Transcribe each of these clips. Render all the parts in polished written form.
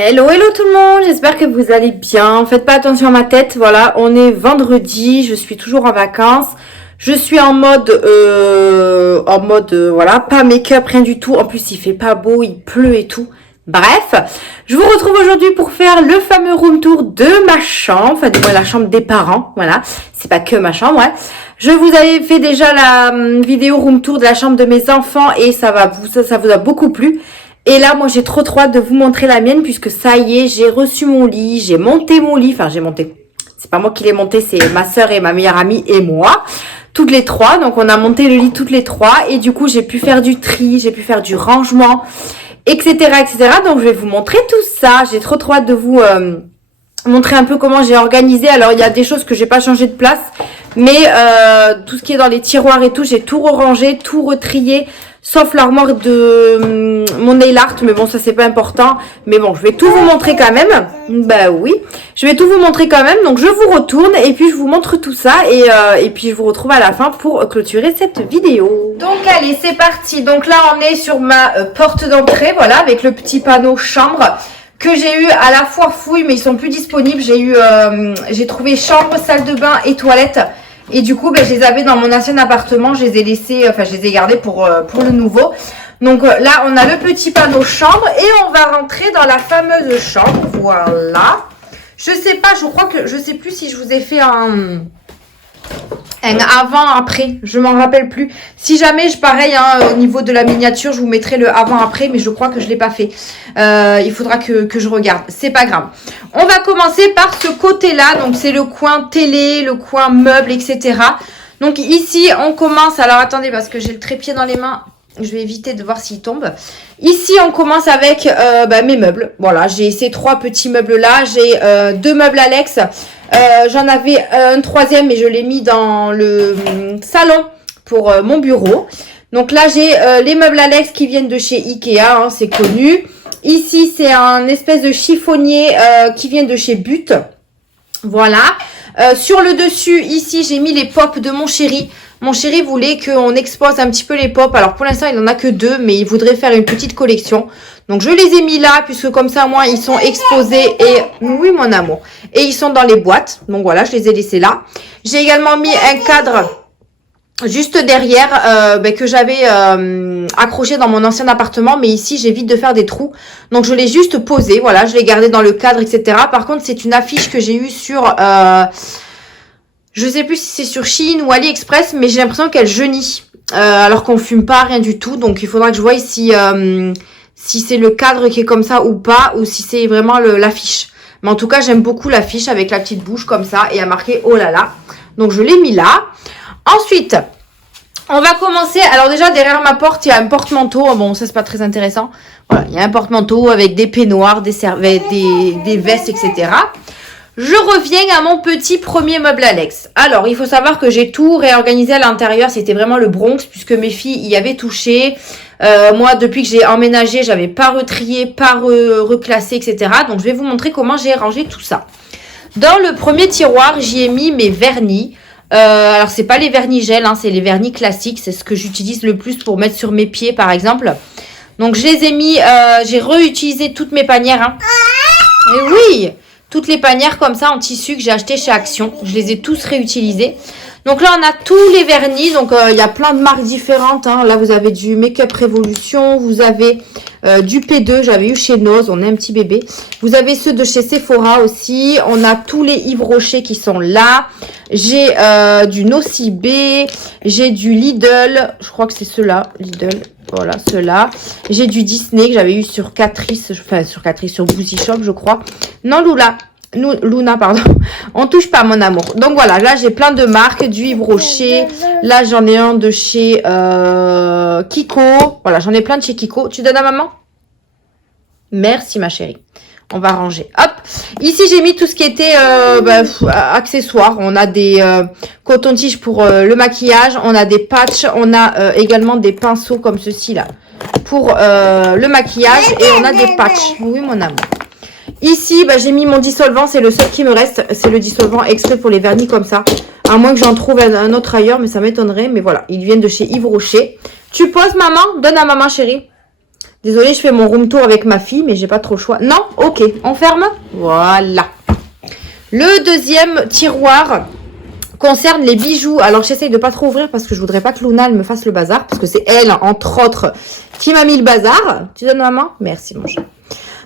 Hello, hello tout le monde, j'espère que vous allez bien. Faites pas attention à ma tête, voilà, on est vendredi, je suis toujours en vacances. Je suis en mode, voilà, pas make-up, rien du tout. En plus, il fait pas beau, il pleut et tout. Bref, je vous retrouve aujourd'hui pour faire le fameux room tour de ma chambre, enfin du moins la chambre des parents, voilà. C'est pas que ma chambre, ouais. Je vous avais fait déjà la vidéo room tour de la chambre de mes enfants et ça vous a beaucoup plu. Et là, moi, j'ai trop hâte de vous montrer la mienne puisque ça y est, j'ai reçu mon lit, j'ai monté mon lit. Enfin, j'ai monté. C'est pas moi qui l'ai monté, c'est ma soeur et ma meilleure amie et moi. Toutes les trois. Donc, on a monté le lit toutes les trois. Et du coup, j'ai pu faire du tri, j'ai pu faire du rangement, etc., etc. Donc, je vais vous montrer tout ça. J'ai trop hâte de vous montrer un peu comment j'ai organisé. Alors, il y a des choses que j'ai pas changé de place. Mais tout ce qui est dans les tiroirs et tout, j'ai tout rangé, tout retrié. Sauf l'armoire de mon nail art, mais bon, ça c'est pas important. Mais bon, je vais tout vous montrer quand même. Bah oui, je vais tout vous montrer quand même. Donc je vous retourne et puis je vous montre tout ça. Et puis je vous retrouve à la fin pour clôturer cette vidéo. Donc allez, c'est parti. Donc là, on est sur ma porte d'entrée, voilà, avec le petit panneau chambre que j'ai eu à la foire fouille, mais ils sont plus disponibles. J'ai trouvé chambre, salle de bain et toilette. Et du coup, ben, je les avais dans mon ancien appartement, je les ai laissés, enfin je les ai gardés pour le nouveau. Donc là, on a le petit panneau chambre et on va rentrer dans la fameuse chambre. Voilà. Je sais pas, je sais plus si je vous ai fait un avant-après, je m'en rappelle plus. Si jamais, pareil, hein, au niveau de la miniature, je vous mettrai le avant-après, mais je crois que je l'ai pas fait. Il faudra que je regarde. C'est pas grave. On va commencer par ce côté-là. Donc, c'est le coin télé, le coin meuble, etc. Donc, ici, on commence. Alors, attendez, parce que j'ai le trépied dans les mains. Je vais éviter de voir s'il tombe. Ici, on commence avec mes meubles. Voilà, j'ai ces trois petits meubles-là. J'ai deux meubles Alex. J'en avais un troisième, mais je l'ai mis dans le salon pour mon bureau. Donc là, j'ai les meubles Alex qui viennent de chez Ikea, hein, c'est connu. Ici, c'est un espèce de chiffonnier qui vient de chez But. Voilà. Sur le dessus, ici, j'ai mis les pops de mon chéri. Mon chéri voulait qu'on expose un petit peu les pops. Alors, pour l'instant, il n'en a que deux, mais il voudrait faire une petite collection. Donc, je les ai mis là, puisque comme ça, moi, ils sont exposés. Et oui, mon amour. Et ils sont dans les boîtes. Donc, voilà, je les ai laissés là. J'ai également mis un cadre juste derrière que j'avais accroché dans mon ancien appartement. Mais ici, j'évite de faire des trous. Donc, je l'ai juste posé. Voilà, je l'ai gardé dans le cadre, etc. Par contre, c'est une affiche que j'ai eue sur... je sais plus si c'est sur Shein ou AliExpress, mais j'ai l'impression qu'elle jaunit. Alors qu'on fume pas, rien du tout. Donc, il faudra que je voie si c'est le cadre qui est comme ça ou pas, ou si c'est vraiment l'affiche. Mais en tout cas, j'aime beaucoup l'affiche avec la petite bouche comme ça et à marquer oh là là. Donc, je l'ai mis là. Ensuite, on va commencer. Alors déjà, derrière ma porte, il y a un porte-manteau. Bon, ça, c'est pas très intéressant. Voilà, il y a un porte-manteau avec des peignoirs, des serviettes, des vestes, etc. Je reviens à mon petit premier meuble Alex. Alors, il faut savoir que j'ai tout réorganisé à l'intérieur. C'était vraiment le Bronx puisque mes filles y avaient touché. Moi, depuis que j'ai emménagé, j'avais pas retrié, pas reclassé, etc. Donc, je vais vous montrer comment j'ai rangé tout ça. Dans le premier tiroir, j'y ai mis mes vernis. Alors, c'est pas les vernis gel, hein, c'est les vernis classiques. C'est ce que j'utilise le plus pour mettre sur mes pieds, par exemple. Donc, je les ai mis... j'ai réutilisé toutes mes panières. Hein. Et oui, toutes les panières comme ça en tissu que j'ai acheté chez Action. Je les ai tous réutilisés. Donc là, on a tous les vernis. Donc, il y a plein de marques différentes. Hein. Là, vous avez du Make-up Révolution. Vous avez du P2. J'avais eu chez Nose. On est un petit bébé. Vous avez ceux de chez Sephora aussi. On a tous les Yves Rocher qui sont là. J'ai du Nocibé. J'ai du Lidl. Je crois que c'est ceux-là. Lidl. Voilà, ceux-là. J'ai du Disney que j'avais eu sur Catrice. Enfin, sur Boozy Shop, je crois. Non, Luna, pardon. On touche pas, mon amour. Donc voilà, là j'ai plein de marques, du Yves Rocher. Là j'en ai un de chez Kiko. Voilà, j'en ai plein de chez Kiko. Tu donnes à maman? Merci ma chérie. On va ranger. Hop. Ici j'ai mis tout ce qui était accessoires. On a des cotons-tiges pour le maquillage. On a des patchs. On a également des pinceaux comme ceci là pour le maquillage. Et on a des patchs. Oui mon amour. Ici, j'ai mis mon dissolvant, c'est le seul qui me reste. C'est le dissolvant extrait pour les vernis comme ça. À moins que j'en trouve un autre ailleurs, mais ça m'étonnerait. Mais voilà, ils viennent de chez Yves Rocher. Tu poses, maman? Donne à maman, chérie. Désolée, je fais mon room tour avec ma fille, mais j'ai pas trop le choix. Non? Ok, on ferme? Voilà. Le deuxième tiroir concerne les bijoux. Alors, j'essaye de pas trop ouvrir parce que je voudrais pas que Luna elle me fasse le bazar. Parce que c'est elle, entre autres, qui m'a mis le bazar. Tu donnes ma main? Merci, mon chat.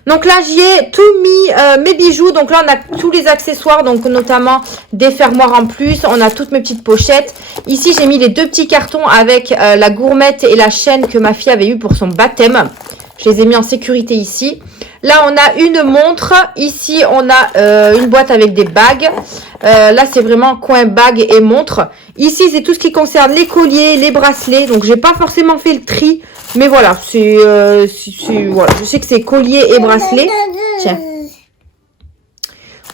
Donc là, j'y ai tout mis, mes bijoux. Donc là, on a tous les accessoires, donc notamment des fermoirs en plus. On a toutes mes petites pochettes. Ici, j'ai mis les deux petits cartons avec la gourmette et la chaîne que ma fille avait eu pour son baptême. Je les ai mis en sécurité ici. Là, on a une montre. Ici, on a une boîte avec des bagues. Là, c'est vraiment coin bague et montre. Ici, c'est tout ce qui concerne les colliers, les bracelets. Donc, j'ai pas forcément fait le tri. Mais voilà, voilà. Je sais que c'est collier et bracelet. Tiens.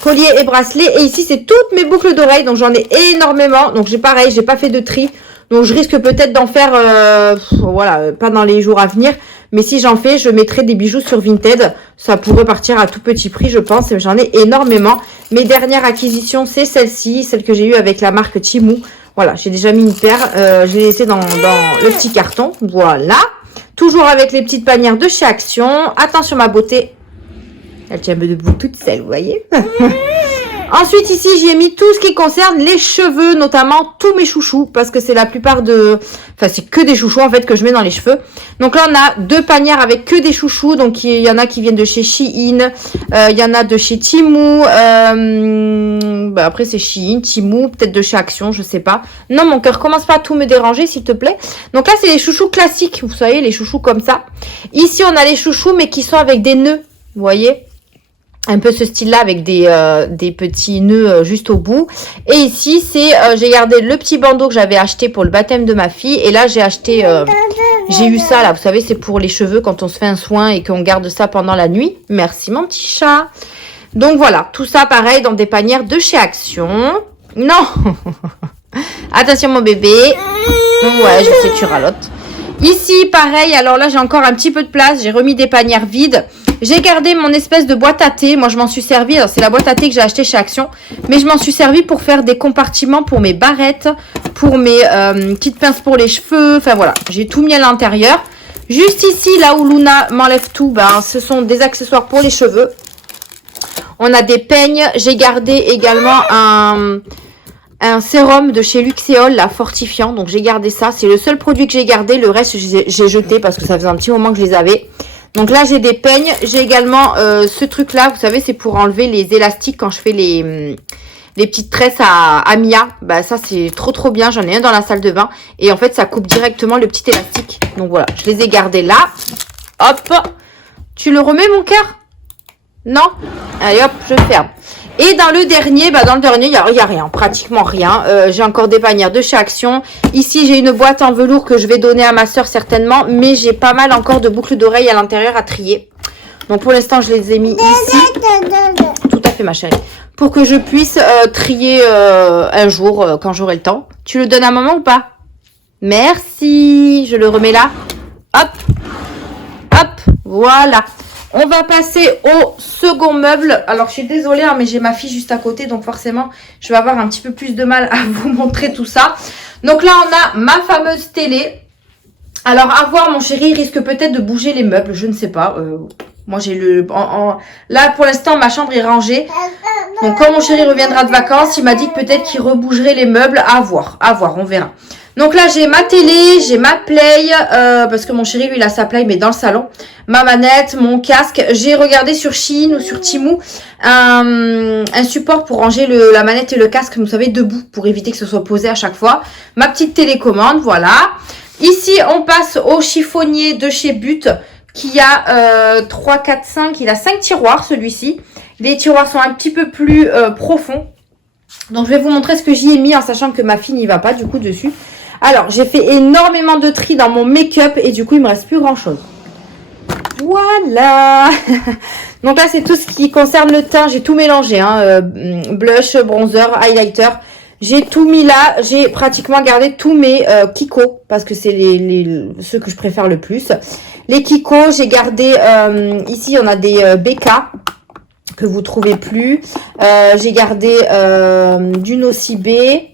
Collier et bracelet. Et ici, c'est toutes mes boucles d'oreilles. Donc, j'en ai énormément. Donc, j'ai pareil, j'ai pas fait de tri. Donc, je risque peut-être d'en faire, voilà, pas dans les jours à venir. Mais si j'en fais, je mettrai des bijoux sur Vinted. Ça pourrait partir à tout petit prix, je pense. J'en ai énormément. Mes dernières acquisitions, c'est celle-ci. Celle que j'ai eue avec la marque Temu. Voilà, j'ai déjà mis une paire. Je l'ai laissée dans le petit carton. Voilà. Toujours avec les petites panières de chez Action. Attention ma beauté. Elle tient debout toute seule, vous voyez. Ensuite, ici, j'y ai mis tout ce qui concerne les cheveux, notamment tous mes chouchous, parce que c'est la plupart de... Enfin, c'est que des chouchous, en fait, que je mets dans les cheveux. Donc là, on a deux panières avec que des chouchous. Donc, il y en a qui viennent de chez Shein. Il y en a de chez Temu. Après, c'est Shein, Temu, peut-être de chez Action, je sais pas. Non, mon cœur, commence pas à tout me déranger, s'il te plaît. Donc là, c'est les chouchous classiques, vous savez, les chouchous comme ça. Ici, on a les chouchous, mais qui sont avec des nœuds, vous voyez, un peu ce style-là avec des petits nœuds juste au bout. Et ici, c'est j'ai gardé le petit bandeau que j'avais acheté pour le baptême de ma fille. Et là, j'ai acheté, j'ai eu ça là. Vous savez, c'est pour les cheveux quand on se fait un soin et qu'on garde ça pendant la nuit. Merci mon petit chat. Donc voilà, tout ça pareil dans des panières de chez Action. Non. Attention mon bébé. Ouais, je sais que tu ralotes. Ici, pareil, alors là, j'ai encore un petit peu de place. J'ai remis des panières vides. J'ai gardé mon espèce de boîte à thé. Moi, je m'en suis servi. Alors, c'est la boîte à thé que j'ai achetée chez Action. Mais je m'en suis servi pour faire des compartiments pour mes barrettes, pour mes petites pinces pour les cheveux. Enfin, voilà. J'ai tout mis à l'intérieur. Juste ici, là où Luna m'enlève tout, ben, ce sont des accessoires pour les cheveux. On a des peignes. J'ai gardé également un sérum de chez Luxéol, là, fortifiant. Donc, j'ai gardé ça. C'est le seul produit que j'ai gardé. Le reste, j'ai jeté parce que ça faisait un petit moment que je les avais. Donc là, j'ai des peignes. J'ai également ce truc-là. Vous savez, c'est pour enlever les élastiques quand je fais les petites tresses à Mia. Bah, ça, c'est trop bien. J'en ai un dans la salle de bain. Et en fait, ça coupe directement le petit élastique. Donc voilà, je les ai gardés là. Hop. Tu le remets, mon cœur? Non? Allez, hop, je ferme. Et dans le dernier, il n'y a rien, pratiquement rien. J'ai encore des panières de chez Action. Ici, j'ai une boîte en velours que je vais donner à ma soeur certainement. Mais j'ai pas mal encore de boucles d'oreilles à l'intérieur à trier. Donc pour l'instant, je les ai mis ici. Tout à fait, ma chérie. Pour que je puisse trier un jour quand j'aurai le temps. Tu le donnes à maman ou pas? Merci. Je le remets là. Hop. Hop. Voilà. On va passer au second meuble. Alors, je suis désolée, hein, mais j'ai ma fille juste à côté. Donc, forcément, je vais avoir un petit peu plus de mal à vous montrer tout ça. Donc là, on a ma fameuse télé. Alors, à voir, mon chéri risque peut-être de bouger les meubles. Je ne sais pas. Moi, j'ai le... Là, pour l'instant, ma chambre est rangée. Donc, quand mon chéri reviendra de vacances, il m'a dit que peut-être qu'il rebougerait les meubles. À voir, on verra. Donc là, j'ai ma télé, j'ai ma play, parce que mon chéri, lui, il a sa play, mais dans le salon. Ma manette, mon casque. J'ai regardé sur Shein ou sur Temu un support pour ranger la manette et le casque, vous savez, debout, pour éviter que ce soit posé à chaque fois. Ma petite télécommande, voilà. Ici, on passe au chiffonnier de chez But, qui a 3, 4, 5, il a 5 tiroirs, celui-ci. Les tiroirs sont un petit peu plus profonds. Donc, je vais vous montrer ce que j'y ai mis, en sachant que ma fille n'y va pas, du coup, dessus. Alors, j'ai fait énormément de tri dans mon make-up et du coup, il me reste plus grand-chose. Voilà. Donc là, c'est tout ce qui concerne le teint. J'ai tout mélangé. Hein. Blush, bronzer, highlighter. J'ai tout mis là. J'ai pratiquement gardé tous mes Kiko parce que c'est ceux que je préfère le plus. Les Kiko, j'ai gardé... ici, on a des BK que vous ne trouvez plus. J'ai gardé du Nocibé.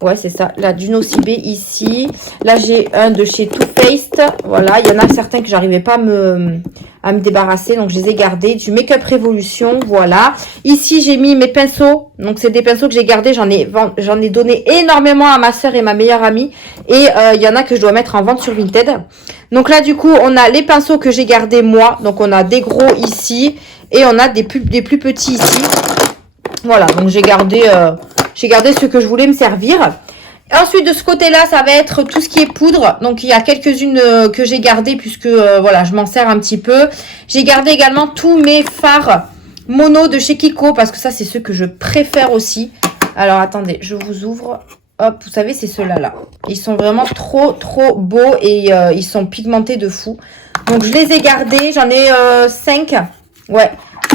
Ouais, c'est ça. Là, du Nocibé ici. Là, j'ai un de chez Too Faced. Voilà, il y en a certains que j'arrivais pas à me débarrasser. Donc, je les ai gardés. Du Make Up Revolution. Voilà. Ici, j'ai mis mes pinceaux. Donc, c'est des pinceaux que j'ai gardés. J'en ai donné énormément à ma soeur et ma meilleure amie. Et il y en a que je dois mettre en vente sur Vinted. Donc là, du coup, on a les pinceaux que j'ai gardés moi. Donc, on a des gros ici. Et on a des plus petits ici. Voilà. Donc, j'ai gardé ceux que je voulais me servir. Ensuite, de ce côté-là, ça va être tout ce qui est poudre. Donc, il y a quelques-unes que j'ai gardées puisque, voilà, je m'en sers un petit peu. J'ai gardé également tous mes fards mono de chez Kiko parce que ça, c'est ceux que je préfère aussi. Alors, attendez, je vous ouvre. Hop, vous savez, c'est ceux-là, là. Ils sont vraiment trop beaux et ils sont pigmentés de fou. Donc, je les ai gardés. J'en ai 5. Ouais.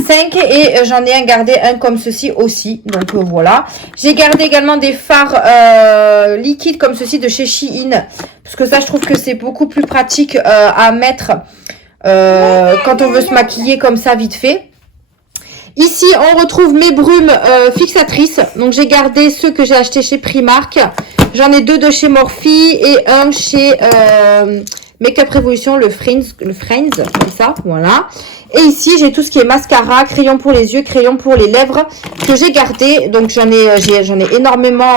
5 et j'en ai gardé un comme ceci aussi. Donc voilà. J'ai gardé également des fards liquides comme ceci de chez Shein. Parce que ça, je trouve que c'est beaucoup plus pratique à mettre quand on veut se maquiller comme ça vite fait. Ici, on retrouve mes brumes fixatrices. Donc, j'ai gardé ceux que j'ai achetés chez Primark. J'en ai 2 de chez Morphe et un chez Make Up Revolution, le Friends, c'est ça, voilà. Et ici, j'ai tout ce qui est mascara, crayon pour les yeux, crayon pour les lèvres que j'ai gardé. Donc, j'en ai énormément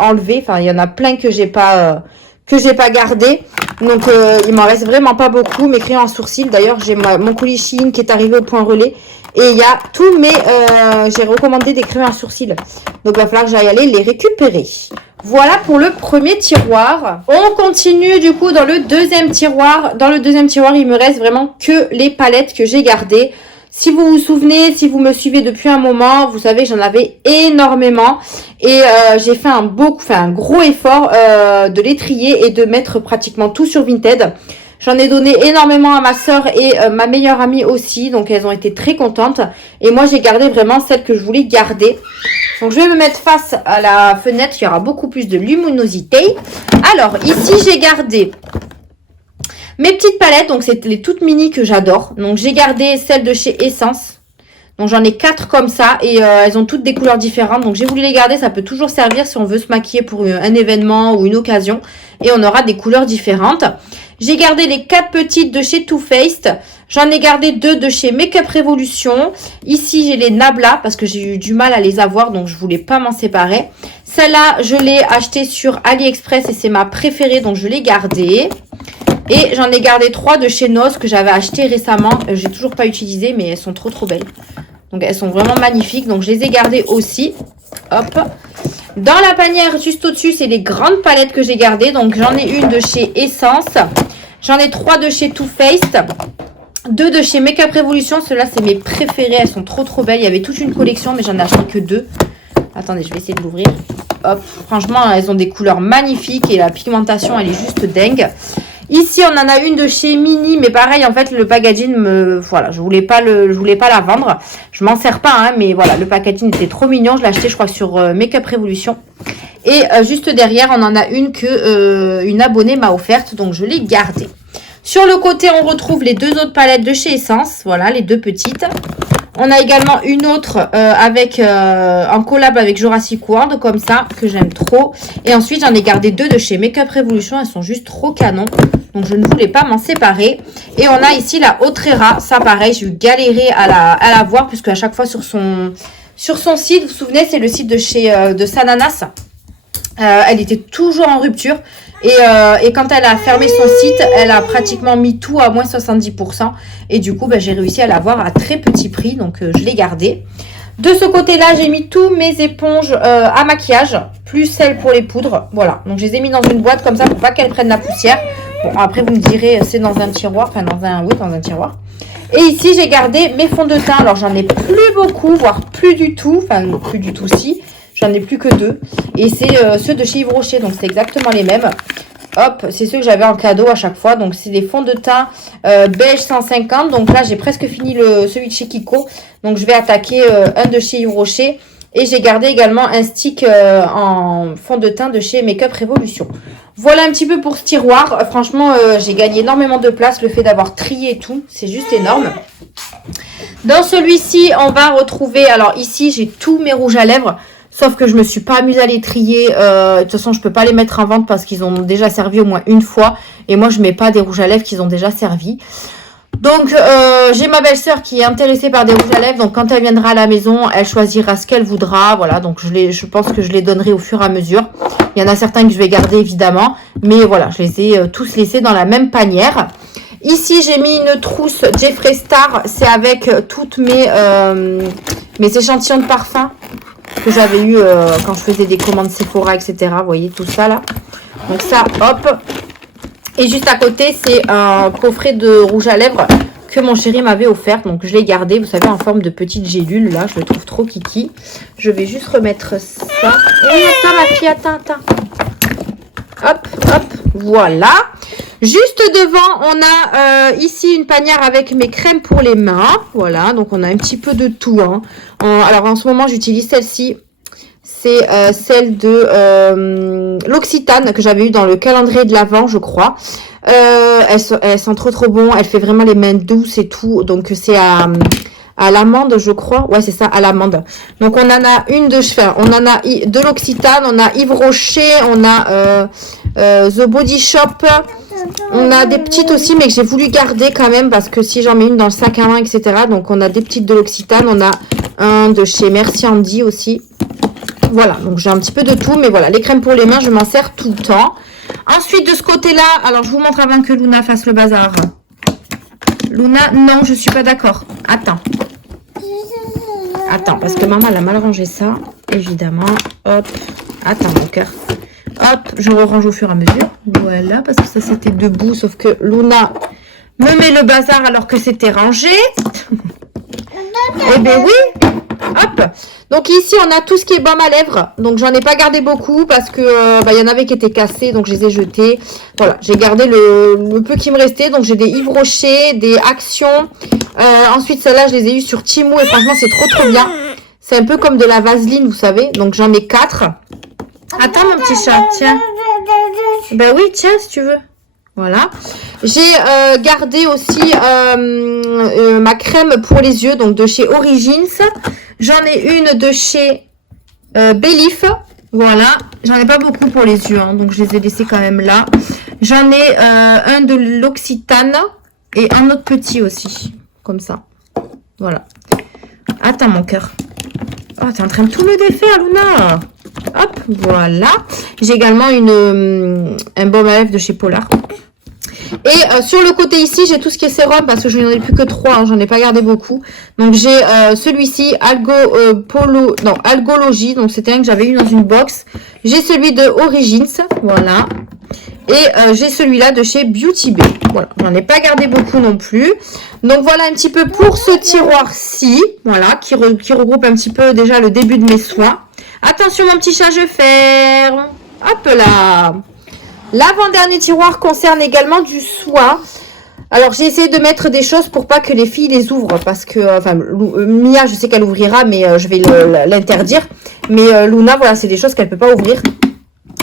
enlevé. Enfin, il y en a plein que j'ai pas gardé. Donc, il m'en reste vraiment pas beaucoup. Mes crayons à sourcils, d'ailleurs, j'ai mon colis Shein qui est arrivé au point relais. Et il y a tous mes... j'ai recommandé des crayons à sourcils. Donc, il va falloir que j'aille aller les récupérer. Voilà pour le premier tiroir. On continue du coup dans le deuxième tiroir. Dans le deuxième tiroir, il me reste vraiment que les palettes que j'ai gardées. Si vous vous souvenez, si vous me suivez depuis un moment, vous savez que j'en avais énormément. Et j'ai fait un gros effort de les trier et de mettre pratiquement tout sur Vinted. J'en ai donné énormément à ma soeur et ma meilleure amie aussi. Donc, elles ont été très contentes. Et moi, j'ai gardé vraiment celles que je voulais garder. Donc, je vais me mettre face à la fenêtre. Il y aura beaucoup plus de luminosité. Alors, ici, j'ai gardé mes petites palettes. Donc, c'est les toutes mini que j'adore. Donc, j'ai gardé celles de chez Essence. Donc, j'en ai 4 comme ça. Et elles ont toutes des couleurs différentes. Donc, j'ai voulu les garder. Ça peut toujours servir si on veut se maquiller pour un événement ou une occasion. Et on aura des couleurs différentes. J'ai gardé les 4 petites de chez Too Faced. J'en ai gardé 2 de chez Make Up Revolution. Ici, j'ai les Nabla parce que j'ai eu du mal à les avoir. Donc, je voulais pas m'en séparer. Celle-là, je l'ai achetée sur AliExpress et c'est ma préférée. Donc, je l'ai gardée. Et j'en ai gardé 3 de chez NOS que j'avais acheté récemment. J'ai toujours pas utilisé, mais elles sont trop belles. Donc, elles sont vraiment magnifiques. Donc, je les ai gardées aussi. Hop. Dans la panière juste au-dessus, c'est les grandes palettes que j'ai gardées. Donc, j'en ai une de chez Essence. J'en ai 3 de chez Too Faced. 2 de chez Make Up Revolution. Ceux-là, c'est mes préférées. Elles sont trop belles. Il y avait toute une collection, mais j'en ai acheté que 2. Attendez, je vais essayer de l'ouvrir. Hop. Franchement, elles ont des couleurs magnifiques et la pigmentation, elle est juste dingue. Ici, on en a une de chez Mini, mais pareil, en fait, le packaging voilà, je voulais pas la vendre. Je m'en sers pas, hein, mais voilà, le packaging était trop mignon. Je l'ai acheté, je crois, sur Make Up Revolution. Et juste derrière, on en a une que une abonnée m'a offerte, donc je l'ai gardée. Sur le côté, on retrouve les 2 autres palettes de chez Essence. Voilà, les 2 petites. On a également une autre en collab avec Jurassic World, comme ça, que j'aime trop. Et ensuite, j'en ai gardé 2 de chez Make Up Revolution. Elles sont juste trop canon. Donc, je ne voulais pas m'en séparer. Et on a ici la Autrera. Ça, pareil, j'ai eu galéré à la voir, puisque à chaque fois sur son site, vous vous souvenez, c'est le site de chez de Sananas. Elle était toujours en rupture. Et quand elle a fermé son site, elle a pratiquement mis tout à moins 70%. Et du coup, j'ai réussi à l'avoir à très petit prix. Donc, je l'ai gardée. De ce côté-là, j'ai mis tous mes éponges à maquillage, plus celles pour les poudres. Voilà. Donc, je les ai mis dans une boîte comme ça pour pas qu'elles prennent la poussière. Bon, après, vous me direz, c'est dans un tiroir. Enfin, dans un tiroir. Et ici, j'ai gardé mes fonds de teint. Alors, j'en ai plus beaucoup, voire plus du tout. Enfin, plus du tout, si. J'en ai plus que 2. Et c'est ceux de chez Yves Rocher. Donc, c'est exactement les mêmes. Hop, c'est ceux que j'avais en cadeau à chaque fois. Donc, c'est des fonds de teint beige 150. Donc là, j'ai presque fini celui de chez Kiko. Donc, je vais attaquer un de chez Yves Rocher. Et j'ai gardé également un stick en fond de teint de chez Make Up Revolution. Voilà un petit peu pour ce tiroir. Franchement, j'ai gagné énormément de place. Le fait d'avoir trié et tout, c'est juste énorme. Dans celui-ci, on va retrouver... Alors ici, j'ai tous mes rouges à lèvres. Sauf que je me suis pas amusée à les trier. De toute façon, je peux pas les mettre en vente parce qu'ils ont déjà servi au moins une fois. Et moi, je mets pas des rouges à lèvres qui ont déjà servi. Donc, j'ai ma belle-sœur qui est intéressée par des rouges à lèvres. Donc, quand elle viendra à la maison, elle choisira ce qu'elle voudra. Voilà, donc je pense que je les donnerai au fur et à mesure. Il y en a certains que je vais garder, évidemment. Mais voilà, je les ai tous laissés dans la même panière. Ici, j'ai mis une trousse Jeffree Star. C'est avec toutes mes échantillons de parfum que j'avais eu quand je faisais des commandes Sephora, etc. Vous voyez, tout ça, là. Donc, ça, hop. Et juste à côté, c'est un coffret de rouge à lèvres que mon chéri m'avait offert. Donc, je l'ai gardé, vous savez, en forme de petite gélule. Là, je le trouve trop kiki. Je vais juste remettre ça. Et attends, ma fille, attends. Hop, hop, voilà. Juste devant, on a ici une panière avec mes crèmes pour les mains. Voilà, donc on a un petit peu de tout. Hein. Alors, en ce moment, j'utilise celle-ci. C'est celle de l'Occitane que j'avais eu dans le calendrier de l'Avent, je crois. Elle sent trop bon. Elle fait vraiment les mains douces et tout. Donc, c'est à l'amande, je crois. Ouais, c'est ça, à l'amande. Donc, on en a une de cheveux. On en a de l'Occitane. On a Yves Rocher. On a The Body Shop. On a des petites aussi, mais que j'ai voulu garder quand même parce que si j'en mets une dans le sac à main, etc. Donc, on a des petites de l'Occitane. On a un de chez Merci Andy aussi. Voilà, donc j'ai un petit peu de tout, mais voilà, les crèmes pour les mains, je m'en sers tout le temps. Ensuite, de ce côté-là, alors je vous montre avant que Luna fasse le bazar. Luna, non, je suis pas d'accord. Attends, parce que maman, elle a mal rangé ça, évidemment. Hop, attends mon cœur. Hop, je range au fur et à mesure. Voilà, parce que ça, c'était debout, sauf que Luna me met le bazar alors que c'était rangé. Eh ben oui. Hop. Donc ici, on a tout ce qui est baume à lèvres. Donc, j'en ai pas gardé beaucoup parce que y en avait qui étaient cassés. Donc, je les ai jetés. Voilà, j'ai gardé le peu qui me restait. Donc, j'ai des Yves Rocher, des Action. Ensuite, celle-là, je les ai eues sur Temu. Et franchement, c'est trop bien. C'est un peu comme de la vaseline, vous savez. Donc, j'en ai 4. Attends, mon petit chat. Tiens. Ben oui, tiens, si tu veux. Voilà. J'ai gardé aussi ma crème pour les yeux. Donc, de chez Origins. J'en ai une de chez Belif. Voilà. J'en ai pas beaucoup pour les yeux. Hein, donc, je les ai laissés quand même là. J'en ai un de l'Occitane. Et un autre petit aussi. Comme ça. Voilà. Attends, mon cœur. Oh, t'es en train de tout me défaire, Luna. Hop, voilà. J'ai également un baume à lèvres de chez Polar. Et sur le côté ici, j'ai tout ce qui est sérum parce que je n'en ai plus que 3, hein, j'en ai pas gardé beaucoup. Donc j'ai celui-ci, Algologie, donc c'était un que j'avais eu dans une box. J'ai celui de Origins, voilà. Et j'ai celui-là de chez Beauty Bay. Voilà, j'en ai pas gardé beaucoup non plus. Donc voilà un petit peu pour ce tiroir-ci, voilà, qui regroupe un petit peu déjà le début de mes soins. Attention mon petit chat, je ferme. Hop là. L'avant-dernier tiroir concerne également du soin. Alors, j'ai essayé de mettre des choses pour pas que les filles les ouvrent. Parce que, Mia, je sais qu'elle ouvrira, mais je vais l'interdire. Mais Luna, voilà, c'est des choses qu'elle peut pas ouvrir.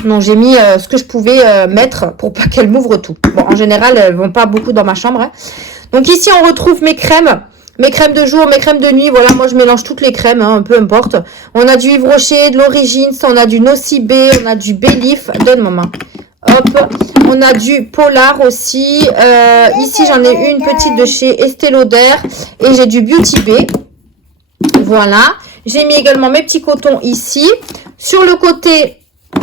Donc, j'ai mis ce que je pouvais mettre pour pas qu'elle m'ouvre tout. Bon, en général, elles vont pas beaucoup dans ma chambre. Hein. Donc, ici, on retrouve mes crèmes. Mes crèmes de jour, mes crèmes de nuit, voilà, moi je mélange toutes les crèmes, hein, peu importe. On a du Yves Rocher, de l'Origins, on a du Nocibé, on a du Belif. Donne maman. Hop, on a du Polar aussi. Ici, j'en ai une petite de chez Estée Lauder. Et j'ai du Beauty Bay. Voilà. J'ai mis également mes petits cotons ici. Sur le côté,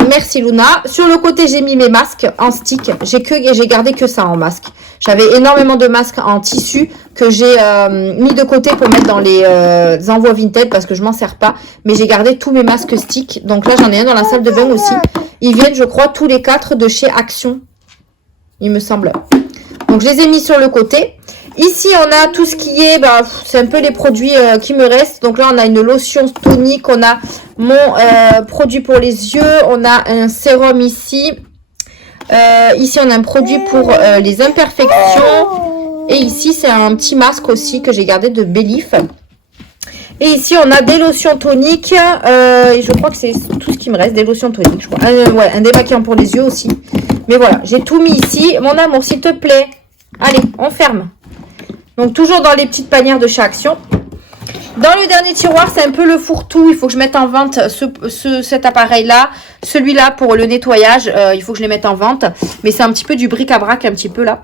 merci Luna. Sur le côté, j'ai mis mes masques en stick. J'ai gardé que ça en masque. J'avais énormément de masques en tissu que j'ai mis de côté pour mettre dans les envois Vinted parce que je m'en sers pas. Mais j'ai gardé tous mes masques stick. Donc là, j'en ai un dans la salle de bain aussi. Ils viennent, je crois, tous les 4 de chez Action. Il me semble. Donc, je les ai mis sur le côté. Ici, on a tout ce qui est... c'est un peu les produits qui me restent. Donc là, on a une lotion tonique. On a mon produit pour les yeux. On a un sérum ici. Ici, on a un produit pour les imperfections. Et ici, c'est un petit masque aussi que j'ai gardé de Belif. Et ici, on a des lotions toniques. Et je crois que c'est tout ce qui me reste. Des lotions toniques, je crois. Ouais, un démaquillant pour les yeux aussi. Mais voilà, j'ai tout mis ici. Mon amour, s'il te plaît. Allez, on ferme. Donc, toujours dans les petites panières de chez Action. Dans le dernier tiroir, c'est un peu le fourre-tout. Il faut que je mette en vente cet appareil-là. Celui-là pour le nettoyage, il faut que je les mette en vente. Mais c'est un petit peu du bric-à-brac, un petit peu là.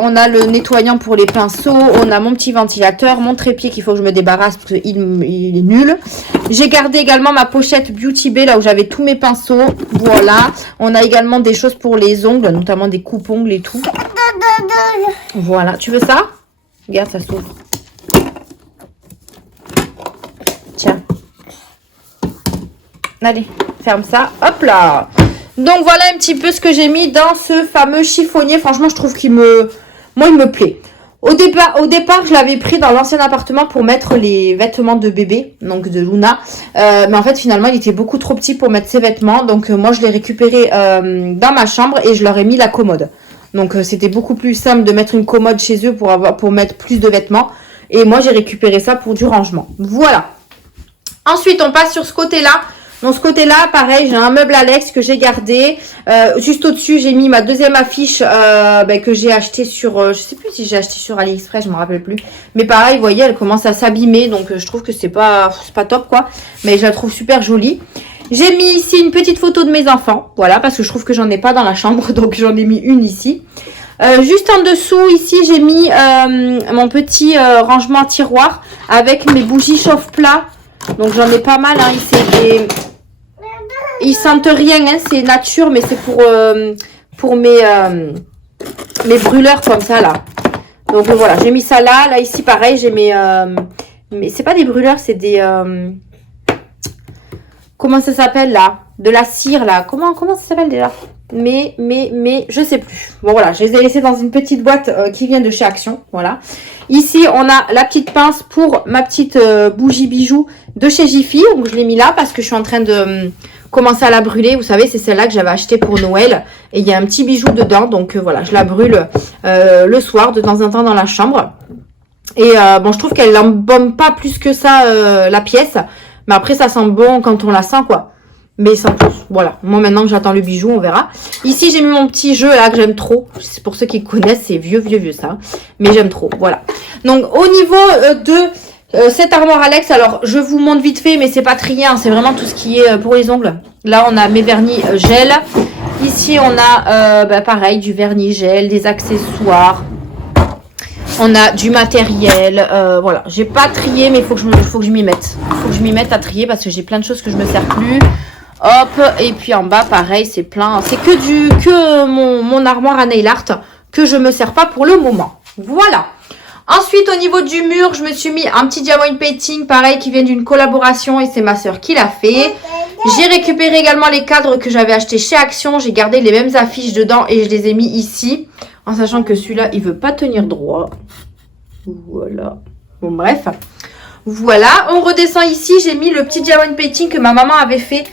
On a le nettoyant pour les pinceaux. On a mon petit ventilateur, mon trépied qu'il faut que je me débarrasse parce qu'il est nul. J'ai gardé également ma pochette Beauty Bay, là où j'avais tous mes pinceaux. Voilà. On a également des choses pour les ongles, notamment des coupe-ongles et tout. Voilà. Tu veux ça? Regarde, ça s'ouvre. Tiens. Allez, ferme ça. Hop là. Donc voilà un petit peu ce que j'ai mis dans ce fameux chiffonnier. Franchement, je trouve qu'il me plaît. Au départ, je l'avais pris dans l'ancien appartement pour mettre les vêtements de bébé, donc de Luna. Mais en fait, finalement, il était beaucoup trop petit pour mettre ses vêtements. Donc moi, je l'ai récupéré dans ma chambre et je leur ai mis la commode. Donc c'était beaucoup plus simple de mettre une commode chez eux pour mettre plus de vêtements. Et moi, j'ai récupéré ça pour du rangement. Voilà. Ensuite, on passe sur ce côté-là. Dans ce côté-là, pareil, j'ai un meuble Alex que j'ai gardé. Juste au-dessus, j'ai mis ma deuxième affiche que j'ai acheté sur... je sais plus si j'ai acheté sur AliExpress, je me rappelle plus. Mais pareil, vous voyez, elle commence à s'abîmer. Donc, je trouve que c'est pas top, quoi. Mais je la trouve super jolie. J'ai mis ici une petite photo de mes enfants. Voilà, parce que je trouve que j'en ai pas dans la chambre. Donc, j'en ai mis une ici. Juste en dessous, ici, j'ai mis mon petit rangement tiroir avec mes bougies chauffe-plat. Donc j'en ai pas mal, hein. Ils sentent rien, hein. C'est nature, mais c'est pour mes brûleurs comme ça là. Donc voilà, j'ai mis ça là. Là ici pareil, j'ai mais c'est pas des brûleurs, c'est des comment ça s'appelle là? De la cire là. Comment ça s'appelle déjà? Mais je sais plus. Bon voilà, je les ai laissés dans une petite boîte qui vient de chez Action. Voilà. Ici, on a la petite pince pour ma petite bougie bijou de chez Jiffy. Donc je l'ai mis là parce que je suis en train de commencer à la brûler. Vous savez, c'est celle-là que j'avais achetée pour Noël. Et il y a un petit bijou dedans. Donc voilà, je la brûle le soir de temps en temps dans la chambre. Et bon, je trouve qu'elle n'embaume pas plus que ça la pièce. Mais après, ça sent bon quand on la sent, quoi. Mais sans plus, voilà. Moi, maintenant que j'attends le bijou, on verra. Ici, j'ai mis mon petit jeu là que j'aime trop. C'est pour ceux qui connaissent, c'est vieux ça. Mais j'aime trop, voilà. Donc, au niveau de cette armoire Alex, alors, je vous montre vite fait, mais c'est pas trié. Hein, c'est vraiment tout ce qui est pour les ongles. Là, on a mes vernis gel. Ici, on a, pareil, du vernis gel, des accessoires. On a du matériel, voilà. J'ai pas trié, mais il faut que je m'y mette. Il faut que je m'y mette à trier parce que j'ai plein de choses que je me sers plus. Hop, et puis en bas, pareil, c'est plein. C'est que mon armoire à nail art que je me sers pas pour le moment. Voilà. Ensuite, au niveau du mur, je me suis mis un petit diamond painting, pareil, qui vient d'une collaboration et c'est ma soeur qui l'a fait. J'ai récupéré également les cadres que j'avais achetés chez Action. J'ai gardé les mêmes affiches dedans et je les ai mis ici. En sachant que celui-là, il veut pas tenir droit. Voilà. Bon, bref. Voilà. On redescend ici. J'ai mis le petit diamond painting que ma maman avait fait.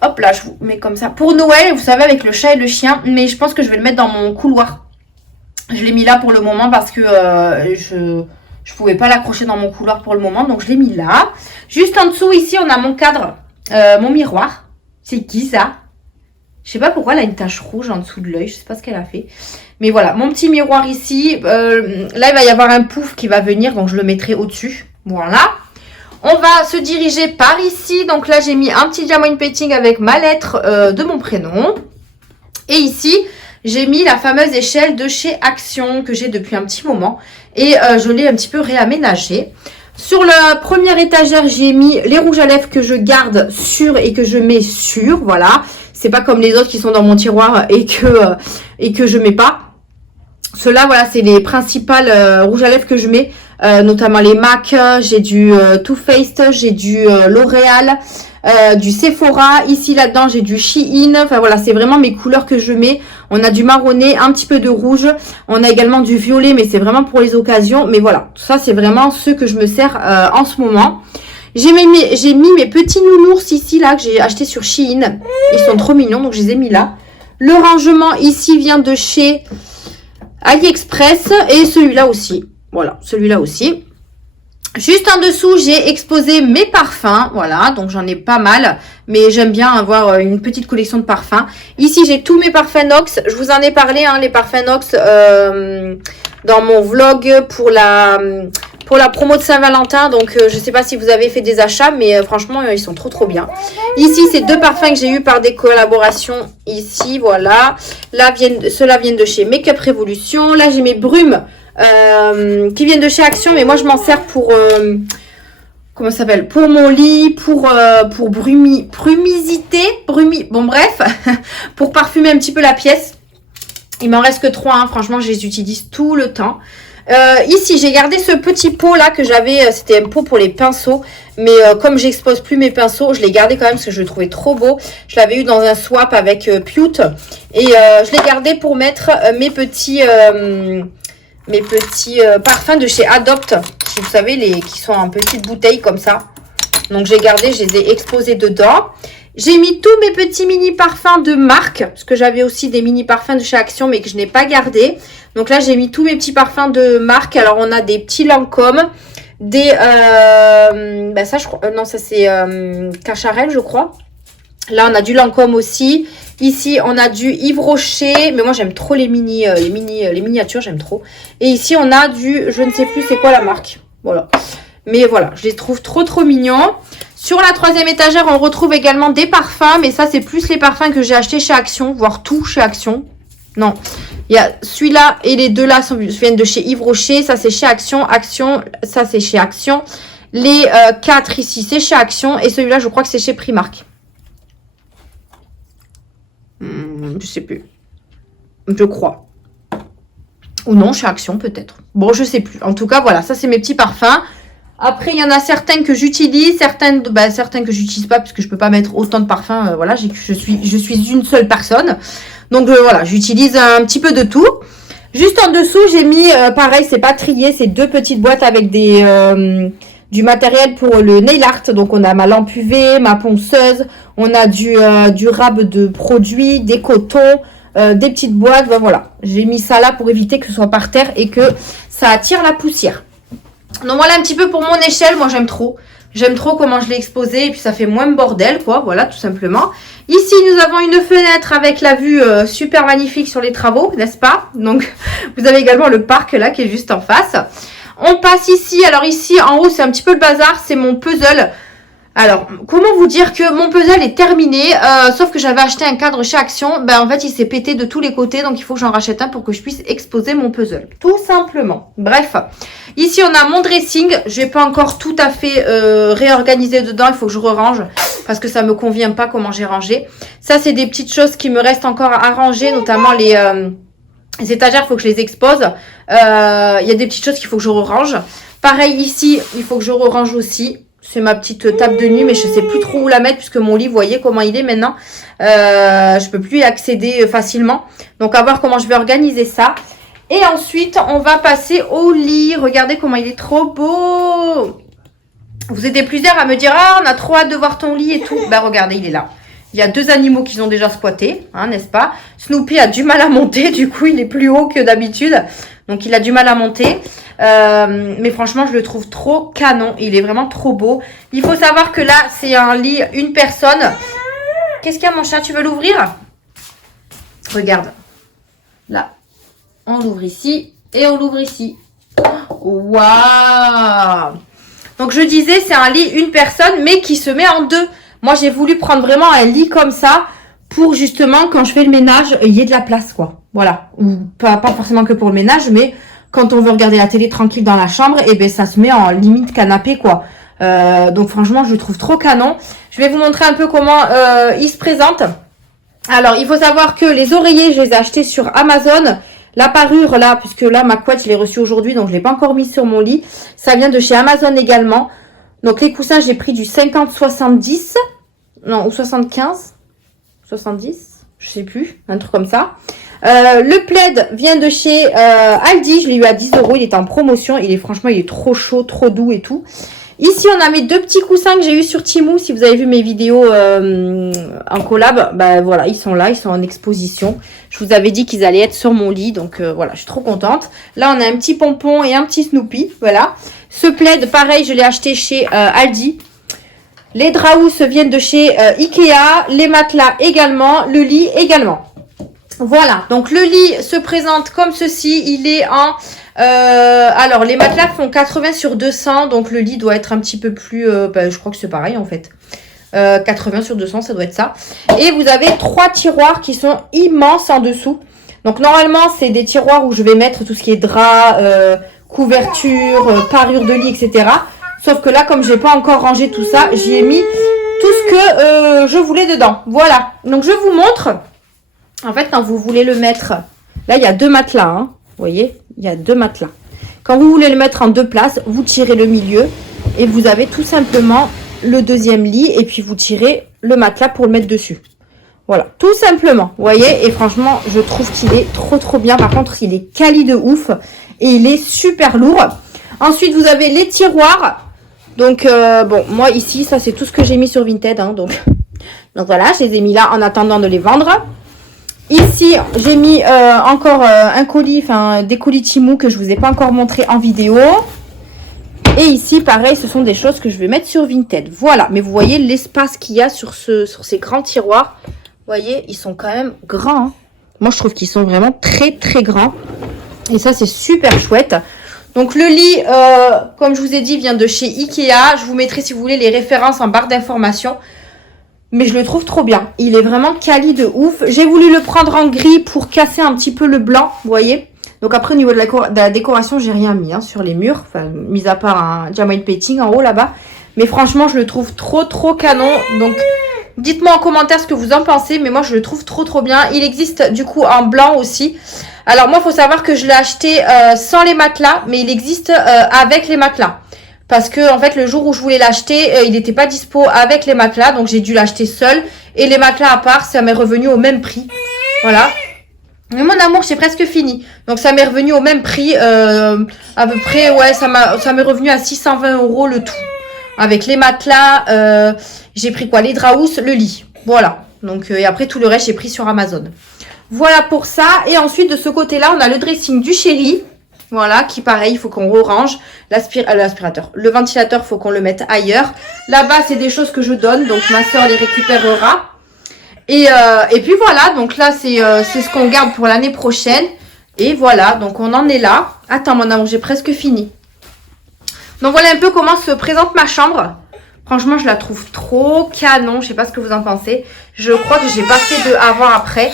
Hop là, je vous mets comme ça. Pour Noël, vous savez, avec le chat et le chien. Mais je pense que je vais le mettre dans mon couloir. Je l'ai mis là pour le moment parce que je pouvais pas l'accrocher dans mon couloir pour le moment. Donc, je l'ai mis là. Juste en dessous, ici, on a mon cadre. Mon miroir. C'est qui ça? Je sais pas pourquoi elle a une tache rouge en dessous de l'œil. Je sais pas ce qu'elle a fait. Mais voilà, mon petit miroir ici. Là, il va y avoir un pouf qui va venir. Donc, je le mettrai au-dessus. Voilà. On va se diriger par ici. Donc là, j'ai mis un petit diamond painting avec ma lettre de mon prénom. Et ici, j'ai mis la fameuse échelle de chez Action que j'ai depuis un petit moment. Et je l'ai un petit peu réaménagée. Sur la première étagère, j'ai mis les rouges à lèvres que je garde sur et que je mets sur. Voilà. C'est pas comme les autres qui sont dans mon tiroir et que je mets pas. Ceux-là, voilà, c'est les principales rouges à lèvres que je mets. Notamment les MAC, j'ai du Too Faced, j'ai du L'Oréal, du Sephora. Ici, là-dedans, j'ai du Shein. Enfin, voilà, c'est vraiment mes couleurs que je mets. On a du marronné, un petit peu de rouge. On a également du violet, mais c'est vraiment pour les occasions. Mais voilà, tout ça, c'est vraiment ceux que je me sers en ce moment. J'ai mis mes petits nounours ici, là, que j'ai acheté sur Shein. Ils sont trop mignons, donc je les ai mis là. Le rangement ici vient de chez AliExpress et celui-là aussi. Voilà, celui-là aussi. Juste en dessous, j'ai exposé mes parfums. Voilà, donc j'en ai pas mal. Mais j'aime bien avoir une petite collection de parfums. Ici, j'ai tous mes parfums Nox. Je vous en ai parlé, hein, les parfums Nox, dans mon vlog pour pour la promo de Saint-Valentin. Donc, je ne sais pas si vous avez fait des achats, mais franchement, ils sont trop bien. Ici, c'est 2 parfums que j'ai eu par des collaborations. Ici, voilà. Là, ceux-là viennent de chez Make Up Révolution. Là, j'ai mes brumes qui viennent de chez Action, mais moi, je m'en sers pour... comment ça s'appelle? Pour mon lit, pour brumidité. Bon, bref, pour parfumer un petit peu la pièce. Il m'en reste que 3, hein. Franchement, je les utilise tout le temps. Ici, j'ai gardé ce petit pot là que j'avais, c'était un pot pour les pinceaux. Mais comme j'expose plus mes pinceaux, je l'ai gardé quand même parce que je le trouvais trop beau. Je l'avais eu dans un swap avec Pute. Et je l'ai gardé pour mettre mes petits parfums de chez Adopt. Vous savez, qui sont en petites bouteilles comme ça. Donc, j'ai gardé, je les ai exposés dedans. J'ai mis tous mes petits mini parfums de marque, parce que j'avais aussi des mini parfums de chez Action, mais que je n'ai pas gardé. Donc là, j'ai mis tous mes petits parfums de marque. Alors, on a des petits Lancôme, des... ça, je crois... non, ça, c'est Cacharel, je crois. Là, on a du Lancôme aussi. Ici, on a du Yves Rocher. Mais moi, j'aime trop les miniatures, j'aime trop. Et ici, on a du... Je ne sais plus c'est quoi la marque. Voilà. Mais voilà, je les trouve trop mignons. Sur la 3e étagère, on retrouve également des parfums. Mais ça, c'est plus les parfums que j'ai achetés chez Action. Voire tout chez Action. Non. Il y a celui-là et les deux là viennent de chez Yves Rocher. Ça, c'est chez Action. Ça, c'est chez Action. Les 4 ici, c'est chez Action. Et celui-là, je crois que c'est chez Primark. Je sais plus. Je crois. Ou non, chez Action peut-être. Bon, je sais plus. En tout cas, voilà. Ça, c'est mes petits parfums. Après, il y en a certains que j'utilise, certains que j'utilise pas parce que je peux pas mettre autant de parfums. Voilà, je suis une seule personne. Donc voilà, j'utilise un petit peu de tout. Juste en dessous, j'ai mis, pareil, c'est pas trié, c'est 2 petites boîtes avec du matériel pour le nail art. Donc on a ma lampe UV, ma ponceuse, on a du rab de produits, des cotons, des petites boîtes. Ben voilà, j'ai mis ça là pour éviter que ce soit par terre et que ça attire la poussière. Donc voilà un petit peu pour mon échelle, moi j'aime trop. J'aime trop comment je l'ai exposé et puis ça fait moins bordel quoi, voilà tout simplement. Ici nous avons une fenêtre avec la vue super magnifique sur les travaux, n'est-ce pas? Donc vous avez également le parc là qui est juste en face. On passe ici, alors ici en haut c'est un petit peu le bazar, c'est mon puzzle. Alors, comment vous dire que mon puzzle est terminé, sauf que j'avais acheté un cadre chez Action, ben en fait il s'est pété de tous les côtés, donc il faut que j'en rachète un pour que je puisse exposer mon puzzle, tout simplement. Bref, ici on a mon dressing, je n'ai pas encore tout à fait réorganisé dedans, il faut que je re-range, parce que ça me convient pas comment j'ai rangé. Ça c'est des petites choses qui me restent encore à ranger, notamment les étagères, il faut que je les expose. Il y a des petites choses qu'il faut que je re-range. Pareil ici, il faut que je re-range aussi. C'est ma petite table de nuit, mais je ne sais plus trop où la mettre puisque mon lit, vous voyez comment il est maintenant. Je ne peux plus y accéder facilement. Donc, à voir comment je vais organiser ça. Et ensuite, on va passer au lit. Regardez comment il est trop beau. Vous étiez plusieurs à me dire « Ah, on a trop hâte de voir ton lit et tout. » Ben, regardez, il est là. Il y a 2 animaux qui ont déjà squatté, hein, n'est-ce pas? Snoopy a du mal à monter, du coup, il est plus haut que d'habitude. Donc, il a du mal à monter. Mais franchement, je le trouve trop canon. Il est vraiment trop beau. Il faut savoir que là, c'est un lit une personne. Qu'est-ce qu'il y a, mon chat? Tu veux l'ouvrir? Regarde. Là. On l'ouvre ici. Et on l'ouvre ici. Waouh! Donc, je disais, c'est un lit une personne, mais qui se met en 2. Moi, j'ai voulu prendre vraiment un lit comme ça pour justement, quand je fais le ménage, il y ait de la place, quoi. Voilà. Ou pas forcément que pour le ménage, mais quand on veut regarder la télé tranquille dans la chambre, et ben ça se met en limite canapé, quoi. Donc, franchement, je le trouve trop canon. Je vais vous montrer un peu comment il se présente. Alors, il faut savoir que les oreillers, je les ai achetés sur Amazon. La parure, là, puisque là, ma couette, je l'ai reçue aujourd'hui, donc je ne l'ai pas encore mise sur mon lit. Ça vient de chez Amazon également. Donc, les coussins, j'ai pris du 50-70. Non, ou 75. 70. Je sais plus. Un truc comme ça. Le plaid vient de chez Aldi. Je l'ai eu à 10 €. Il est en promotion. Franchement, il est trop chaud, trop doux et tout. Ici, on a mes 2 petits coussins que j'ai eu sur Temu. Si vous avez vu mes vidéos en collab, ben voilà, ils sont là. Ils sont en exposition. Je vous avais dit qu'ils allaient être sur mon lit. Donc, voilà, je suis trop contente. Là, on a un petit pompon et un petit Snoopy. Voilà. Ce plaid, pareil, je l'ai acheté chez Aldi. Les draps viennent de chez Ikea. Les matelas également. Le lit également. Voilà. Donc, le lit se présente comme ceci. Il est en Alors, les matelas font 80 sur 200, donc le lit doit être un petit peu plus... je crois que c'est pareil, en fait. 80 sur 200, ça doit être ça. Et vous avez 3 tiroirs qui sont immenses en dessous. Donc, normalement, c'est des tiroirs où je vais mettre tout ce qui est drap, couverture, parure de lit, etc. Sauf que là, comme j'ai pas encore rangé tout ça, j'y ai mis tout ce que je voulais dedans. Voilà. Donc, je vous montre. En fait, quand vous voulez le mettre... Là, il y a 2 matelas, hein. Vous voyez, il y a 2 matelas. Quand vous voulez le mettre en 2 places, vous tirez le milieu et vous avez tout simplement le deuxième lit et puis vous tirez le matelas pour le mettre dessus. Voilà, tout simplement, vous voyez. Et franchement, je trouve qu'il est trop bien. Par contre, il est quali de ouf et il est super lourd. Ensuite, vous avez les tiroirs. Donc, bon, moi ici, ça c'est tout ce que j'ai mis sur Vinted. Hein, donc voilà, je les ai mis là en attendant de les vendre. Ici, j'ai mis encore un colis, enfin des colis Temu que je vous ai pas encore montré en vidéo. Et ici, pareil, ce sont des choses que je vais mettre sur Vinted. Voilà, mais vous voyez l'espace qu'il y a sur ces grands tiroirs. Vous voyez, ils sont quand même grands. Hein. Moi, je trouve qu'ils sont vraiment très grands. Et ça, c'est super chouette. Donc, le lit, comme je vous ai dit, vient de chez Ikea. Je vous mettrai, si vous voulez, les références en barre d'informations. Mais je le trouve trop bien. Il est vraiment quali de ouf. J'ai voulu le prendre en gris pour casser un petit peu le blanc, vous voyez. Donc après, au niveau de la décoration, j'ai rien mis hein, sur les murs. Enfin, mis à part un diamond painting en haut là-bas. Mais franchement, je le trouve trop canon. Donc, dites-moi en commentaire ce que vous en pensez. Mais moi, je le trouve trop bien. Il existe du coup en blanc aussi. Alors moi, il faut savoir que je l'ai acheté sans les matelas. Mais il existe avec les matelas. Parce que en fait le jour où je voulais l'acheter, il n'était pas dispo avec les matelas. Donc j'ai dû l'acheter seul. Et les matelas à part, ça m'est revenu au même prix. Voilà. Mais mon amour, c'est presque fini. Donc ça m'est revenu au même prix. À peu près, ouais, ça m'est revenu à 620 € le tout. Avec les matelas, j'ai pris quoi? Les draps, le lit. Voilà. Donc et après tout le reste, j'ai pris sur Amazon. Voilà pour ça. Et ensuite de ce côté-là, on a le dressing du chéri. Voilà, qui pareil, il faut qu'on re-range l'aspirateur. Le ventilateur, il faut qu'on le mette ailleurs. Là-bas, c'est des choses que je donne, donc ma soeur les récupérera. Et puis voilà, donc là, c'est ce qu'on garde pour l'année prochaine. Et voilà, donc on en est là. Attends, mon amour, j'ai presque fini. Donc voilà un peu comment se présente ma chambre. Franchement, je la trouve trop canon. Je sais pas ce que vous en pensez. Je crois que j'ai pas fait de avant-après.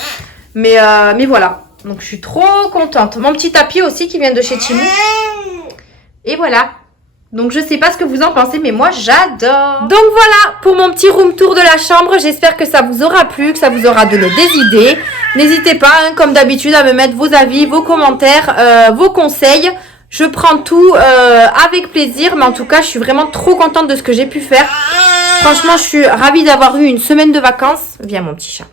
Mais voilà. Donc, je suis trop contente. Mon petit tapis aussi qui vient de chez Temu. Et voilà. Donc, je sais pas ce que vous en pensez, mais moi, j'adore. Donc, voilà pour mon petit room tour de la chambre. J'espère que ça vous aura plu, que ça vous aura donné des idées. N'hésitez pas, hein, comme d'habitude, à me mettre vos avis, vos commentaires, vos conseils. Je prends tout avec plaisir. Mais en tout cas, je suis vraiment trop contente de ce que j'ai pu faire. Franchement, je suis ravie d'avoir eu une semaine de vacances. Viens, mon petit chat.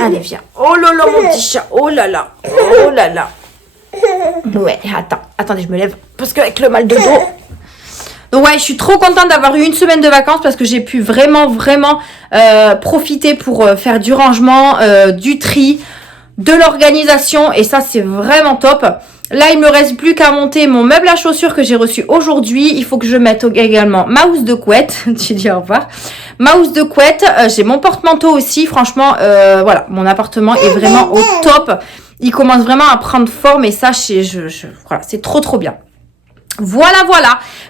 Allez, viens. Oh là là, mon petit chat. Oh là là. Oh là là. Ouais, attendez, je me lève. Parce qu'avec le mal de dos. Donc ouais, je suis trop contente d'avoir eu une semaine de vacances parce que j'ai pu vraiment profiter pour faire du rangement, du tri, de l'organisation. Et ça, c'est vraiment top. Là, il me reste plus qu'à monter mon meuble à chaussures que j'ai reçu aujourd'hui. Il faut que je mette également ma housse de couette. Tu dis au revoir. Ma housse de couette. J'ai mon porte-manteau aussi. Franchement, voilà, mon appartement est vraiment au top. Il commence vraiment à prendre forme et ça, voilà, c'est trop bien. Voilà.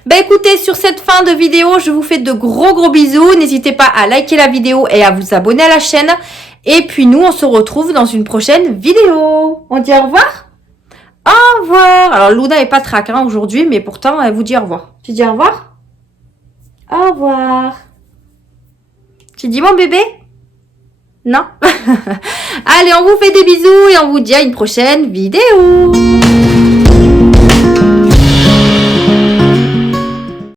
Ben écoutez, sur cette fin de vidéo, je vous fais de gros bisous. N'hésitez pas à liker la vidéo et à vous abonner à la chaîne. Et puis nous, on se retrouve dans une prochaine vidéo. On dit au revoir? Au revoir. Alors Luna est pas trac hein, aujourd'hui, mais pourtant elle vous dit au revoir. Tu dis au revoir? Au revoir. Tu dis mon bébé? Non. Allez, on vous fait des bisous et on vous dit à une prochaine vidéo.